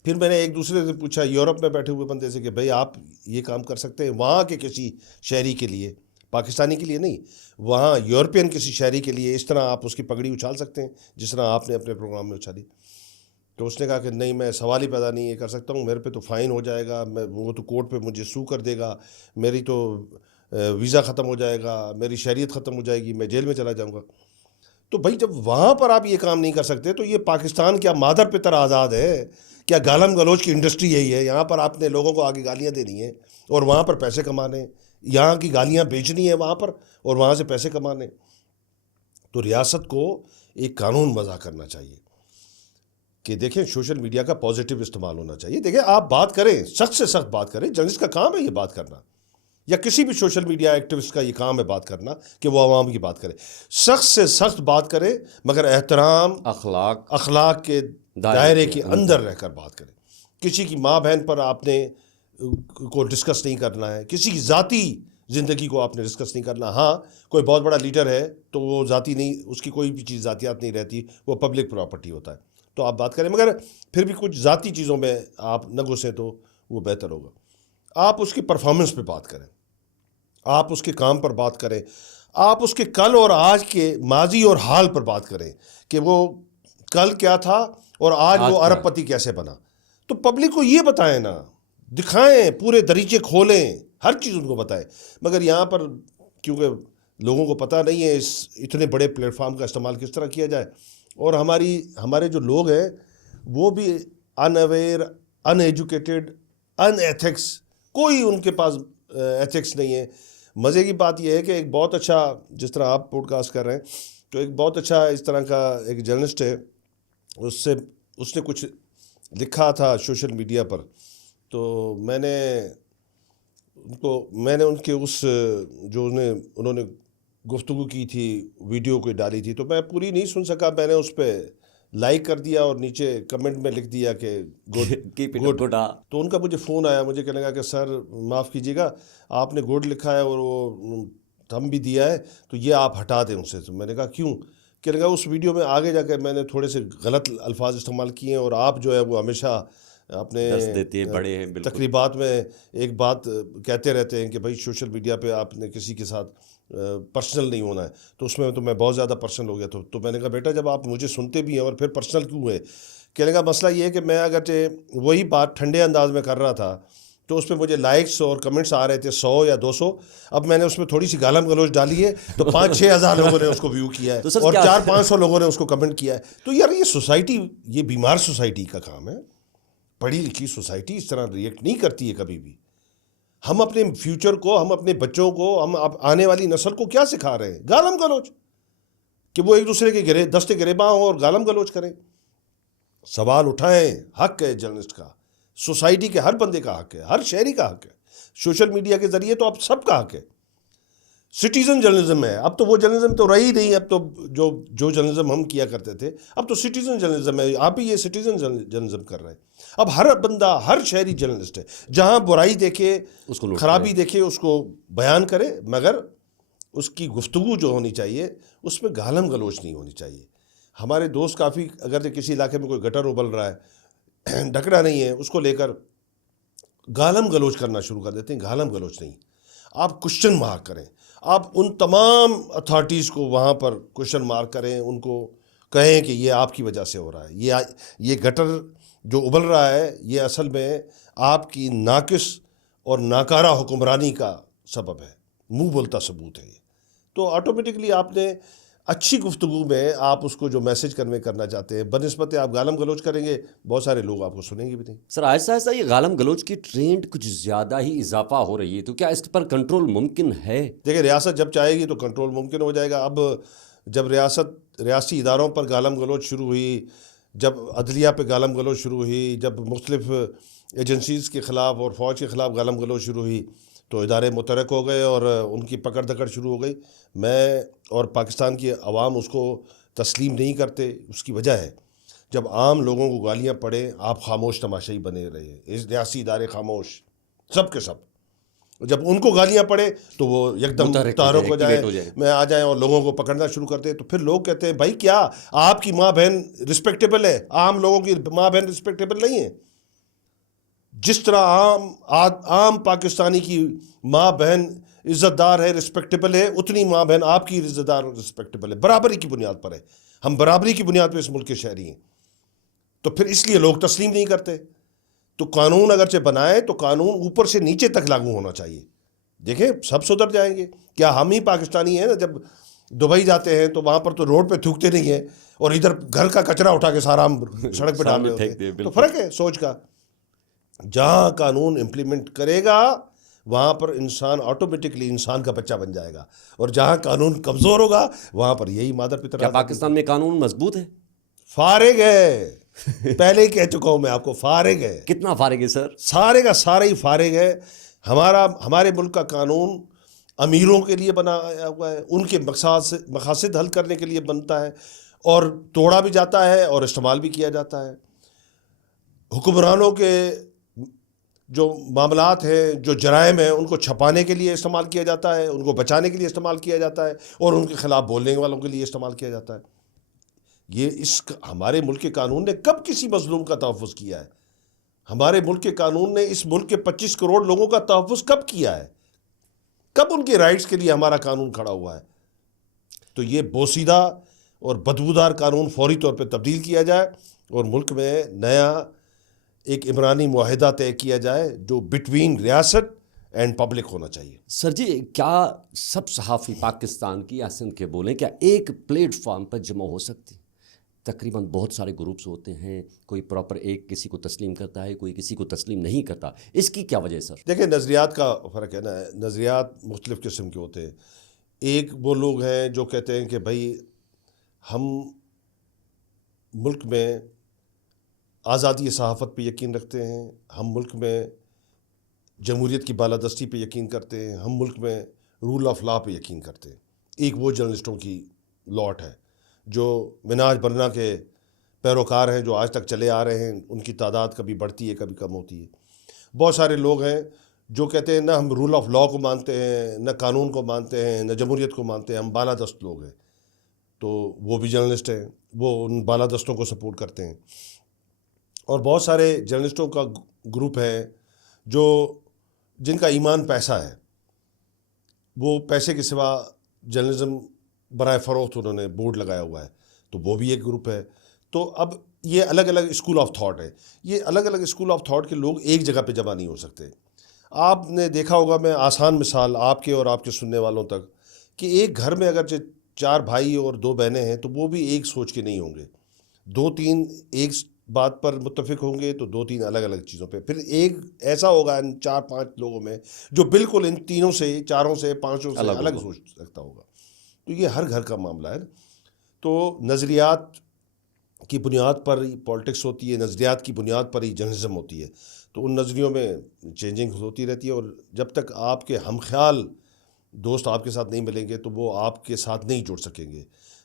پھر میں نے ایک دوسرے سے پوچھا یورپ میں بیٹھے ہوئے بندے سے کہ بھائی آپ یہ کام کر سکتے ہیں وہاں کے کسی شہری کے لیے، پاکستانی کے لیے نہیں، وہاں یورپین کسی شہری کے لیے اس طرح آپ اس کی پگڑی اچھال سکتے ہیں جس طرح آپ نے اپنے پروگرام میں اچھالی؟ تو اس نے کہا کہ نہیں، میں سوال ہی پیدا نہیں یہ کر سکتا ہوں، میرے پہ تو فائن ہو جائے گا، وہ تو کورٹ پہ مجھے سو کر دے گا، میری تو ویزا ختم ہو جائے گا، میری شہریت ختم ہو جائے گی، میں جیل میں چلا جاؤں گا. تو بھائی جب وہاں پر آپ یہ کام نہیں کر سکتے تو یہ پاکستان کیا مادر پتر آزاد ہے؟ کیا گالم گلوچ کی انڈسٹری یہی ہے؟ یہاں پر آپ نے لوگوں کو آگے گالیاں دینی ہیں اور وہاں پر پیسے کمانے ہیں، یہاں کی گالیاں بیچنی ہیں وہاں پر اور وہاں سے پیسے کمانے. تو ریاست کو ایک قانون وضع کرنا چاہیے کہ دیکھیں سوشل میڈیا کا پازیٹیو استعمال ہونا چاہیے. دیکھیں آپ بات کریں، سخت سے سخت بات کریں، جرنلسٹ کا کام ہے یہ بات کرنا، یا کسی بھی سوشل میڈیا ایکٹیوسٹ کا یہ کام ہے بات کرنا کہ وہ عوام کی بات کرے، سخت سے سخت بات کرے مگر احترام اخلاق کے دائرے کے اندر رہ کر بات کرے. کسی کی ماں بہن پر آپ نے کو ڈسکس نہیں کرنا ہے، کسی کی ذاتی زندگی کو آپ نے ڈسکس نہیں کرنا. ہاں کوئی بہت بڑا لیڈر ہے تو وہ ذاتی نہیں، اس کی کوئی بھی چیز ذاتیات نہیں رہتی، وہ پبلک پراپرٹی ہوتا ہے تو آپ بات کریں، مگر پھر بھی کچھ ذاتی چیزوں میں آپ نہ گھسیں تو وہ بہتر ہوگا. آپ اس کی پرفارمنس پہ بات کریں، آپ اس کے کام پر بات کریں، آپ اس کے کل اور آج کے ماضی اور حال پر بات کریں کہ وہ کل کیا تھا اور آج وہ ارب پتی کیسے بنا. تو پبلک کو یہ بتائیں نا، دکھائیں، پورے دریچے کھولیں، ہر چیز ان کو بتائیں. مگر یہاں پر کیونکہ لوگوں کو پتہ نہیں ہے اس اتنے بڑے پلیٹ فارم کا استعمال کس طرح کیا جائے، اور ہمارے جو لوگ ہیں وہ بھی ان اویئر، ان ایجوکیٹڈ، ان ایتھکس، کوئی ان کے پاس ایتھکس نہیں ہے. مزے کی بات یہ ہے کہ ایک بہت اچھا، جس طرح آپ پوڈ کاسٹ کر رہے ہیں تو ایک بہت اچھا اس طرح کا ایک جرنلسٹ ہے، اس نے کچھ لکھا تھا سوشل میڈیا پر، تو میں نے ان کے اس جو انہوں نے گفتگو کی تھی ویڈیو کو ڈالی تھی تو میں پوری نہیں سن سکا. میں نے اس پہ لائک کر دیا اور نیچے کمنٹ میں لکھ دیا کہ گڈ. تو ان کا مجھے فون آیا، مجھے کہنے لگا کہ سر معاف کیجیے گا، آپ نے گڈ لکھا ہے اور وہ تھم بھی دیا ہے تو یہ آپ ہٹا دیں ان سے. تو میں نے کہا کیوں؟ کہنے لگا اس ویڈیو میں آگے جا کے میں نے تھوڑے سے غلط الفاظ استعمال کیے ہیں اور آپ جو ہے وہ ہمیشہ اپنے تقریبات میں ایک بات کہتے رہتے ہیں کہ بھائی سوشل میڈیا پہ آپ نے کسی کے ساتھ پرسنل نہیں ہونا ہے. تو اس میں تو میں بہت زیادہ پرسنل ہو گیا. تو میں نے کہا بیٹا جب آپ مجھے سنتے بھی ہیں اور پھر پرسنل کیوں ہے؟ کہنے کا مسئلہ یہ ہے کہ میں اگرچہ وہی بات ٹھنڈے انداز میں کر رہا تھا تو اس پہ مجھے لائکس اور کمنٹس آ رہے تھے 100 یا 200. اب میں نے اس میں تھوڑی سی گالم گلوچ ڈالی ہے تو 5-6 ہزار لوگوں نے اس کو ویو کیا ہے اور 400-500 لوگوں نے اس کو کمنٹ کیا ہے. تو یار یہ سوسائٹی، یہ بیمار سوسائٹی کا کام ہے. پڑھی لکھی سوسائٹی اس طرح ریئیکٹ نہیں کرتی ہے کبھی بھی. ہم اپنے فیوچر کو، ہم اپنے بچوں کو، ہم آنے والی نسل کو کیا سکھا رہے ہیں؟ گالم گلوچ، کہ وہ ایک دوسرے کے دستے گریباں ہوں اور گالم گلوچ کریں. سوال اٹھائیں، حق ہے جرنلسٹ کا سوسائٹی کے ہر بندے کا حق ہے, ہر شہری کا حق ہے. سوشل میڈیا کے ذریعے تو اب سب کا حق ہے. سٹیزن جرنلزم ہے, اب تو وہ جرنلزم تو رہی نہیں, اب تو جو جرنلزم ہم کیا کرتے تھے اب تو سٹیزن جرنلزم ہے. آپ ہی یہ سٹیزن جرنلزم کر رہے ہیں. اب ہر بندہ, ہر شہری جرنلسٹ ہے, جہاں برائی دیکھے, اس کو خرابی دیکھے, اس کو بیان کرے, مگر اس کی گفتگو جو ہونی چاہیے اس میں گالم گلوچ نہیں ہونی چاہیے. ہمارے دوست کافی, اگر کسی علاقے میں کوئی گٹر ابل رہا ہے, ڈھکنا نہیں ہے, اس کو لے کر گالم گلوچ کرنا شروع کر دیتے ہیں. گالم گلوچ نہیں, آپ کوشچن مارک کریں. آپ ان تمام اتھارٹیز کو وہاں پر کوشچن مارک کریں, ان کو کہیں کہ یہ آپ کی وجہ سے ہو رہا ہے, یہ گٹر جو ابل رہا ہے یہ اصل میں آپ کی ناقص اور ناکارہ حکمرانی کا سبب ہے, منہ بولتا ثبوت ہے یہ. تو آٹومیٹکلی آپ نے اچھی گفتگو میں آپ اس کو جو میسج کنوے کرنا چاہتے ہیں, بنسبت آپ گالم گلوچ کریں گے, بہت سارے لوگ آپ کو سنیں گے بھی نہیں. سر آہستہ آہستہ یہ گالم گلوچ کی ٹرینڈ کچھ زیادہ ہی اضافہ ہو رہی ہے, تو کیا اس پر کنٹرول ممکن ہے؟ دیکھیں, ریاست جب چاہے گی تو کنٹرول ممکن ہو جائے گا. اب جب ریاستی اداروں پر گالم گلوچ شروع ہوئی, جب عدلیہ پہ گالم گلوچ شروع ہوئی, جب مختلف ایجنسیز کے خلاف اور فوج کے خلاف گالم گلوچ شروع ہوئی, تو ادارے متحرک ہو گئے اور ان کی پکڑ دکڑ شروع ہو گئی. میں اور پاکستان کی عوام اس کو تسلیم نہیں کرتے. اس کی وجہ ہے, جب عام لوگوں کو گالیاں پڑیں آپ خاموش تماشائی بنے رہے. ریاستی ادارے خاموش, سب کے سب. جب ان کو گالیاں پڑے تو وہ یکدم تحرک ہو جائیں, میں آ جائیں اور لوگوں کو پکڑنا شروع کرتے. تو پھر لوگ کہتے ہیں بھائی کیا آپ کی ماں بہن رسپیکٹیبل ہے, عام لوگوں کی ماں بہن رسپیکٹیبل نہیں ہے؟ جس طرح عام پاکستانی کی ماں بہن عزت دار ہے, رسپیکٹیبل ہے, اتنی ماں بہن آپ کی عزت دار اور رسپیکٹیبل ہے. برابری کی بنیاد پر ہے. ہم برابری کی بنیاد پہ اس ملک کے شہری ہیں. تو پھر اس لیے لوگ تسلیم نہیں کرتے. تو قانون اگرچہ بنائے تو قانون اوپر سے نیچے تک لاگو ہونا چاہیے. دیکھیں سب سدھر جائیں گے. کیا ہم ہی پاکستانی ہیں نا, جب دبئی جاتے ہیں تو وہاں پر تو روڈ پہ تھوکتے نہیں ہیں, اور ادھر گھر کا کچرا اٹھا کے سارا ہم سڑک پہ ڈال رہے ہوتے ہیں. تو فرق ہے سوچ کا. جہاں قانون امپلیمنٹ کرے گا وہاں پر انسان آٹومیٹکلی انسان کا بچہ بن جائے گا, اور جہاں قانون کمزور ہوگا وہاں پر یہی مادر پتر. کیا پاکستان میں قانون مضبوط ہے؟ فارغ ہے. پہلے ہی کہہ چکا ہوں میں آپ کو, فارغ ہے. کتنا فارغ ہے سر؟ سارے کا سارا ہی فارغ ہے. ہمارے ملک کا قانون امیروں کے لیے بنایا ہوا ہے, ان کے مقاصد حل کرنے کے لیے بنتا ہے, اور توڑا بھی جاتا ہے اور استعمال بھی کیا جاتا ہے. حکمرانوں کے جو معاملات ہیں, جو جرائم ہیں, ان کو چھپانے کے لیے استعمال کیا جاتا ہے, ان کو بچانے کے لیے استعمال کیا جاتا ہے, اور ان کے خلاف بولنے والوں کے لیے استعمال کیا جاتا ہے. یہ ہمارے ملک کے قانون نے کب کسی مظلوم کا تحفظ کیا ہے؟ ہمارے ملک کے قانون نے اس ملک کے 25 کروڑ لوگوں کا تحفظ کب کیا ہے؟ کب ان کے رائٹس کے لیے ہمارا قانون کھڑا ہوا ہے؟ تو یہ بوسیدہ اور بدبودار قانون فوری طور پہ تبدیل کیا جائے, اور ملک میں نیا ایک عمرانی معاہدہ طے کیا جائے جو بٹوین ریاست اینڈ پبلک ہونا چاہیے. سر جی, کیا سب صحافی پاکستان کی یا سندھ کے بولیں, کیا ایک پلیٹ فارم پر جمع ہو سکتی؟ تقریباً بہت سارے گروپس ہوتے ہیں, کوئی پراپر ایک کسی کو تسلیم کرتا ہے, کوئی کسی کو تسلیم نہیں کرتا. اس کی کیا وجہ ہے سر؟ دیکھیں, نظریات کا فرق ہے نا. نظریات مختلف قسم کے ہوتے ہیں. ایک وہ لوگ ہیں جو کہتے ہیں کہ بھائی ہم ملک میں آزادی صحافت پہ یقین رکھتے ہیں, ہم ملک میں جمہوریت کی بالادستی پہ یقین کرتے ہیں, ہم ملک میں رول آف لا پہ یقین کرتے ہیں. ایک وہ جرنلسٹوں کی لاٹ ہے جو مناج برنا کے پیروکار ہیں, جو آج تک چلے آ رہے ہیں. ان کی تعداد کبھی بڑھتی ہے کبھی کم ہوتی ہے. بہت سارے لوگ ہیں جو کہتے ہیں نہ ہم رول آف لا کو مانتے ہیں, نہ قانون کو مانتے ہیں, نہ جمہوریت کو مانتے ہیں, ہم بالادست لوگ ہیں. تو وہ بھی جرنلسٹ ہیں, وہ ان بالادستوں کو سپورٹ کرتے ہیں. اور بہت سارے جرنلسٹوں کا گروپ ہے جن کا ایمان پیسہ ہے, وہ پیسے کے سوا جرنلزم برائے فروخت انہوں نے بورڈ لگایا ہوا ہے. تو وہ بھی ایک گروپ ہے. تو اب یہ الگ الگ اسکول آف تھاٹ ہے. یہ الگ الگ اسکول آف تھاٹ کے لوگ ایک جگہ پہ جمع نہیں ہو سکتے. آپ نے دیکھا ہوگا, میں آسان مثال آپ کے اور آپ کے سننے والوں تک, کہ ایک گھر میں اگر 4 بھائی اور 2 بہنیں ہیں تو وہ بھی ایک سوچ کے نہیں ہوں گے. 2-3 ایک بات پر متفق ہوں گے تو 2-3 الگ الگ چیزوں پہ. پھر ایک ایسا ہوگا ان 4-5 لوگوں میں جو بالکل ان 3 سے 4 سے 5 سے الگ سوچ رکھتا ہوگا. تو یہ ہر گھر کا معاملہ ہے. تو نظریات کی بنیاد پر ہی پالیٹکس ہوتی ہے, نظریات کی بنیاد پر ہی جرنلزم ہوتی ہے. تو ان نظریوں میں چینجنگ ہوتی رہتی ہے، اور جب تک آپ کے ہم خیال دوست آپ کے ساتھ نہیں ملیں گے تو وہ آپ کے ساتھ نہیں جڑ سکیں گے۔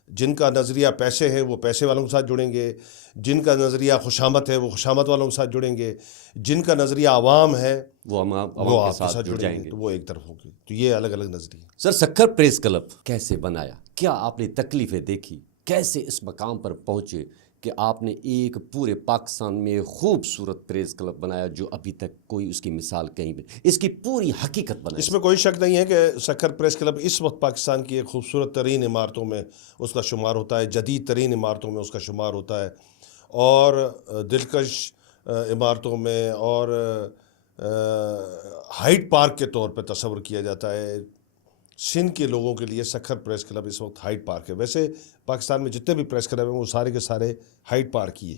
جن کا نظریہ پیسے ہے وہ پیسے والوں کے ساتھ جڑیں گے، جن کا نظریہ خوشامت ہے وہ خوشامت والوں کے ساتھ جڑیں گے، جن کا نظریہ عوام ہے وہ وہ عوام آپ کے ساتھ جڑ جڑیں جائیں گے، گے۔ تو وہ ایک طرف ہوں گے۔ تو یہ الگ الگ نظریے۔ سر، سکھر پریس کلب کیسے بنایا؟ کیا آپ نے تکلیفیں دیکھی؟ کیسے اس مقام پر پہنچے کہ آپ نے ایک پورے پاکستان میں خوبصورت پریس کلب بنایا جو ابھی تک کوئی اس کی مثال کہیں بھی، اس کی پوری حقیقت بنائی؟ اس میں کوئی شک نہیں ہے کہ سکھر پریس کلب اس وقت پاکستان کی ایک خوبصورت ترین عمارتوں میں اس کا شمار ہوتا ہے، جدید ترین عمارتوں میں اس کا شمار ہوتا ہے، اور دلکش عمارتوں میں، اور ہائیڈ پارک کے طور پہ تصور کیا جاتا ہے۔ سندھ کے لوگوں کے لیے سکھر پریس کلب اس وقت ہائیڈ پارک ہے۔ ویسے پاکستان میں جتنے بھی پریس کلب ہیں وہ سارے کے سارے ہائیڈ پارک ہی ہے،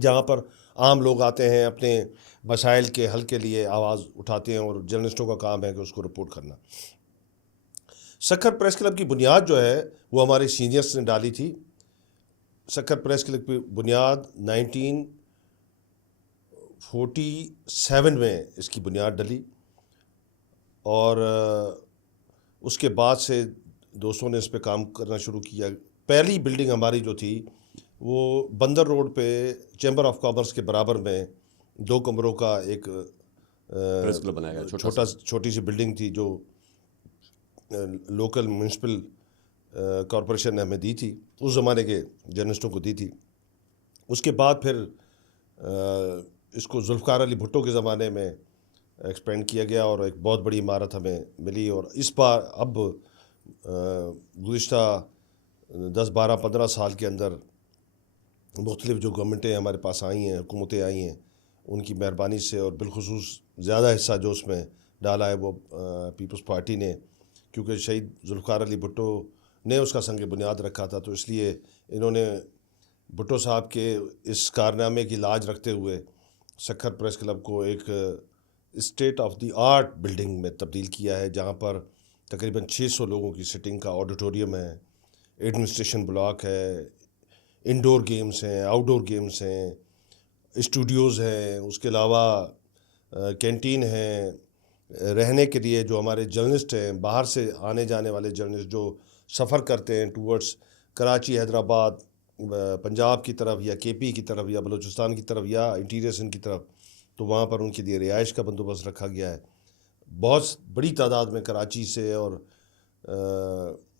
جہاں پر عام لوگ آتے ہیں، اپنے مسائل کے حل کے لیے آواز اٹھاتے ہیں، اور جرنلسٹوں کا کام ہے کہ اس کو رپورٹ کرنا۔ سکھر پریس کلب کی بنیاد جو ہے وہ ہمارے سینئرس نے ڈالی تھی۔ سکھر پریس کلب کی بنیاد 1947 میں اس کی بنیاد ڈلی، اور اس کے بعد سے دوستوں نے اس پہ کام کرنا شروع کیا۔ پہلی بلڈنگ ہماری جو تھی وہ بندر روڈ پہ چیمبر آف کامرس کے برابر میں 2 کمروں کا ایک پریس کلب بنایا گیا، چھوٹی سی بلڈنگ تھی جو لوکل میونسپل کارپوریشن نے ہمیں دی تھی، اس زمانے کے جرنلسٹوں کو دی تھی۔ اس کے بعد پھر اس کو ذوالفقار علی بھٹو کے زمانے میں ایکسپینڈ کیا گیا، اور ایک بہت بڑی عمارت ہمیں ملی، اور اس بار اب گزشتہ 10 12 15 سال کے اندر مختلف جو گورنمنٹیں ہمارے پاس آئی ہیں، حکومتیں آئی ہیں، ان کی مہربانی سے، اور بالخصوص زیادہ حصہ جو اس میں ڈالا ہے وہ پیپلز پارٹی نے، کیونکہ شہید ذوالفقار علی بھٹو نے اس کا سنگ بنیاد رکھا تھا، تو اس لیے انہوں نے بھٹو صاحب کے اس کارنامے کی لاج رکھتے ہوئے سکھر پریس کلب کو ایک state of the art building میں تبدیل کیا ہے، جہاں پر تقریباً 600 لوگوں کی سٹنگ کا آڈیٹوریم ہے، ایڈمنسٹریشن بلاک ہے، انڈور گیمز ہیں، آؤٹ ڈور گیمز ہیں، اسٹوڈیوز ہیں، اس کے علاوہ کینٹین ہیں، رہنے کے لیے جو ہمارے جرنلسٹ ہیں، باہر سے آنے جانے والے جرنلسٹ جو سفر کرتے ہیں ٹورڈس کراچی، حیدرآباد، پنجاب کی طرف، یا کے پی کی طرف، یا بلوچستان کی طرف، یا انٹیریئر سندھ کی طرف، تو وہاں پر ان کے لیے رہائش کا بندوبست رکھا گیا ہے۔ بہت بڑی تعداد میں کراچی سے اور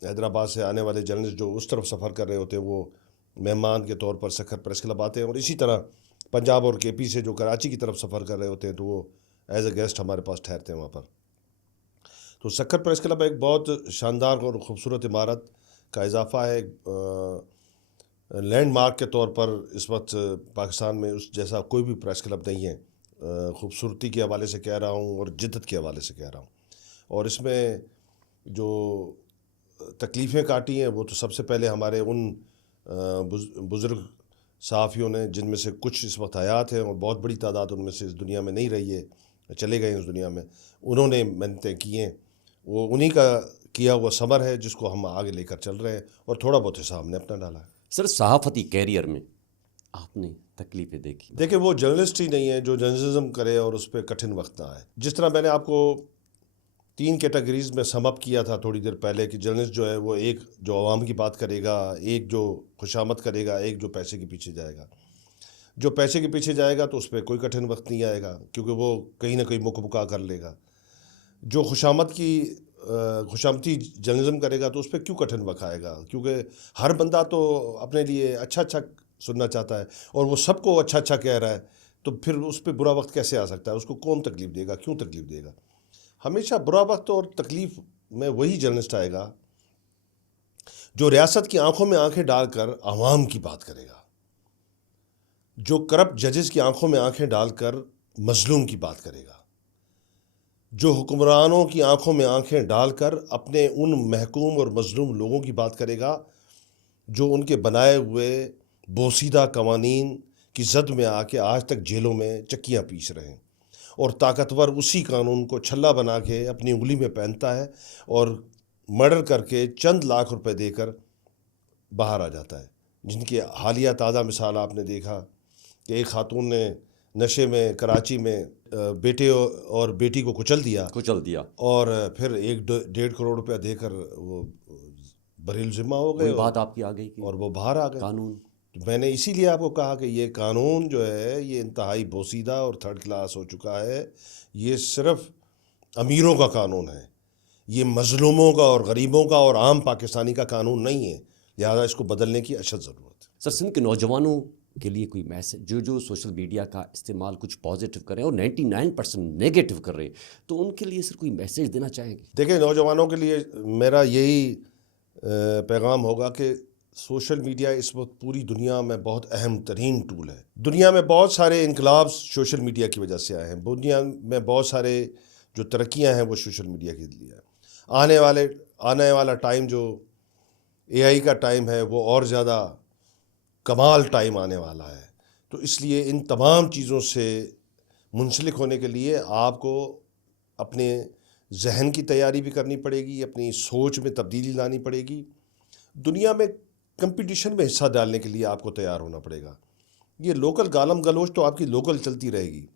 حیدرآباد سے آنے والے جرنلسٹ جو اس طرف سفر کر رہے ہوتے ہیں وہ مہمان کے طور پر سکھر پریس کلب آتے ہیں، اور اسی طرح پنجاب اور کے پی سے جو کراچی کی طرف سفر کر رہے ہوتے ہیں تو وہ ایز اے گیسٹ ہمارے پاس ٹھہرتے ہیں وہاں پر۔ تو سکھر پریس کلب ایک بہت شاندار اور خوبصورت عمارت کا اضافہ ہے، لینڈ مارک کے طور پر اس وقت پاکستان میں اس جیسا کوئی بھی پریس کلب نہیں ہے، خوبصورتی کے حوالے سے کہہ رہا ہوں اور جدت کے حوالے سے کہہ رہا ہوں۔ اور اس میں جو تکلیفیں کاٹی ہیں وہ تو سب سے پہلے ہمارے ان بزرگ صحافیوں نے، جن میں سے کچھ اس وقت حیات ہیں اور بہت بڑی تعداد ان میں سے اس دنیا میں نہیں رہی ہے، چلے گئے ہیں اس دنیا میں، انہوں نے محنتیں کی ہیں، وہ انہی کا کیا ہوا ثمر ہے جس کو ہم آگے لے کر چل رہے ہیں، اور تھوڑا بہت حصہ ہم نے اپنا ڈالا ہے۔ سر، صحافتی کیریئر میں آپ نے تکلیفیں دیکھی؟ دیکھیں، وہ جرنلسٹ ہی نہیں ہے جو جرنلزم کرے اور اس پہ کٹھن وقت نہ آئے۔ جس طرح میں نے آپ کو 3 کیٹیگریز میں سم اپ کیا تھا تھوڑی دیر پہلے کہ جرنلسٹ جو ہے وہ ایک جو عوام کی بات کرے گا، ایک جو خوشامد کرے گا، ایک جو پیسے کے پیچھے جائے گا۔ جو پیسے کے پیچھے جائے گا تو اس پہ کوئی کٹھن وقت نہیں آئے گا، کیونکہ وہ کہیں نہ کہیں مکہ کر لے گا۔ جو خوشامدی جرنلزم کرے گا تو اس پہ کیوں کٹھن وقت آئے گا، کیونکہ ہر بندہ تو اپنے لیے اچھا سننا چاہتا ہے، اور وہ سب کو اچھا کہہ رہا ہے، تو پھر اس پہ برا وقت کیسے آ سکتا ہے؟ اس کو کون تکلیف دے گا، کیوں تکلیف دے گا؟ ہمیشہ برا وقت اور تکلیف میں وہی جرنلسٹ آئے گا جو ریاست کی آنکھوں میں آنکھیں ڈال کر عوام کی بات کرے گا، جو کرپٹ ججز کی آنکھوں میں آنکھیں ڈال کر مظلوم کی بات کرے گا، جو حکمرانوں کی آنکھوں میں آنکھیں ڈال کر اپنے ان محکوم اور مظلوم لوگوں کی بات کرے گا جو ان کے بنائے ہوئے بوسیدہ قوانین کی زد میں آ کے آج تک جیلوں میں چکیاں پیس رہے ہیں، اور طاقتور اسی قانون کو چھلا بنا کے اپنی انگلی میں پہنتا ہے اور مرڈر کر کے چند لاکھ روپے دے کر باہر آ جاتا ہے، جن کی حالیہ تازہ مثال آپ نے دیکھا کہ ایک خاتون نے نشے میں کراچی میں بیٹے اور بیٹی کو کچل دیا اور پھر 1.5 کروڑ روپیہ دے کر وہ بریل ذمہ ہو گئے. وہی بات آپ کی آ گئی اور وہ باہر آ گئے. قانون میں نے اسی لیے آپ کو کہا کہ یہ قانون جو ہے یہ انتہائی بوسیدہ اور تھرڈ کلاس ہو چکا ہے. یہ صرف امیروں کا قانون ہے، یہ مظلوموں کا اور غریبوں کا اور عام پاکستانی کا قانون نہیں ہے. لہٰذا اس کو بدلنے کی اشد ضرورت ہے. سر، سندھ کے نوجوانوں کے لیے کوئی میسج، جو سوشل میڈیا کا استعمال کچھ پازیٹیو کر رہے ہیں اور 99% نیگیٹو کر رہے ہیں، تو ان کے لیے سر کوئی میسج دینا چاہیں گے؟ دیکھیں، نوجوانوں کے لیے میرا یہی پیغام ہوگا کہ سوشل میڈیا اس وقت پوری دنیا میں بہت اہم ترین ٹول ہے. دنیا میں بہت سارے انقلاب سوشل میڈیا کی وجہ سے آئے ہیں. دنیا میں بہت سارے جو ترقیاں ہیں وہ سوشل میڈیا کے لیے ہیں. آنے والا ٹائم جو AI کا ٹائم ہے وہ اور زیادہ کمال ٹائم آنے والا ہے. تو اس لیے ان تمام چیزوں سے منسلک ہونے کے لیے آپ کو اپنے ذہن کی تیاری بھی کرنی پڑے گی، اپنی سوچ میں تبدیلی لانی پڑے گی. دنیا میں کمپٹیشن میں حصہ ڈالنے کے لیے آپ کو تیار ہونا پڑے گا. یہ لوکل گالم گلوچ تو آپ کی لوکل چلتی رہے گی.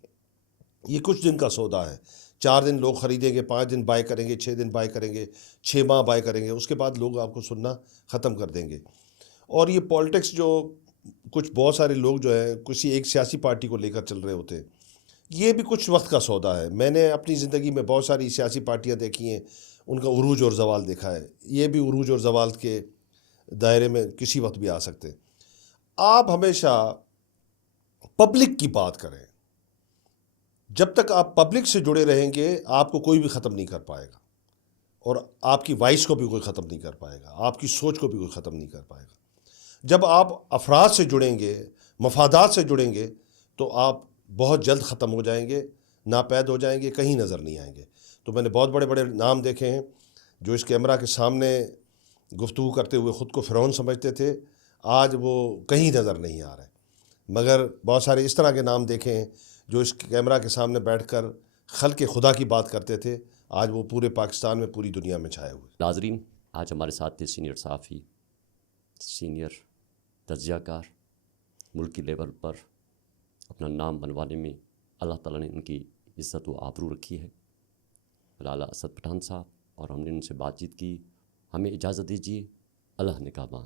یہ کچھ دن کا سودا ہے. 4 دن لوگ خریدیں گے، 5 دن بائی کریں گے، 6 دن بائی کریں گے، 6 ماہ بائی کریں گے، اس کے بعد لوگ آپ کو سننا ختم کر دیں گے. اور یہ پالیٹکس جو بہت سارے لوگ جو ہیں کسی ایک سیاسی پارٹی کو لے کر چل رہے ہوتے ہیں، یہ بھی کچھ وقت کا سودا ہے. میں نے اپنی زندگی میں بہت ساری سیاسی پارٹیاں دیکھی ہیں، ان کا عروج اور زوال دیکھا ہے. یہ بھی عروج اور زوال کے دائرے میں کسی وقت بھی آ سکتے ہیں. آپ ہمیشہ پبلک کی بات کریں. جب تک آپ پبلک سے جڑے رہیں گے آپ کو کوئی بھی ختم نہیں کر پائے گا، اور آپ کی وائس کو بھی کوئی ختم نہیں کر پائے گا، آپ کی سوچ کو بھی کوئی ختم نہیں کر پائے گا. جب آپ افراد سے جڑیں گے، مفادات سے جڑیں گے، تو آپ بہت جلد ختم ہو جائیں گے، ناپید ہو جائیں گے، کہیں نظر نہیں آئیں گے. تو میں نے بہت بڑے بڑے نام دیکھے ہیں جو اس کیمرہ کے سامنے گفتگو کرتے ہوئے خود کو فرعون سمجھتے تھے، آج وہ کہیں نظر نہیں آ رہے. مگر بہت سارے اس طرح کے نام دیکھے ہیں جو اس کیمرہ کے سامنے بیٹھ کر خلق خدا کی بات کرتے تھے، آج وہ پورے پاکستان میں، پوری دنیا میں چھائے ہوئے. ناظرین، آج ہمارے ساتھ تھے سینئر صحافی، سینئر تجزیہ کار. ملکی لیول پر اپنا نام بنوانے میں اللہ تعالیٰ نے ان کی عزت و آبرو رکھی ہے. لالا اسد پٹھان صاحب، اور ہم نے ان سے بات چیت کی. ہمیں اجازت دیجیے. اللہ نگہبان.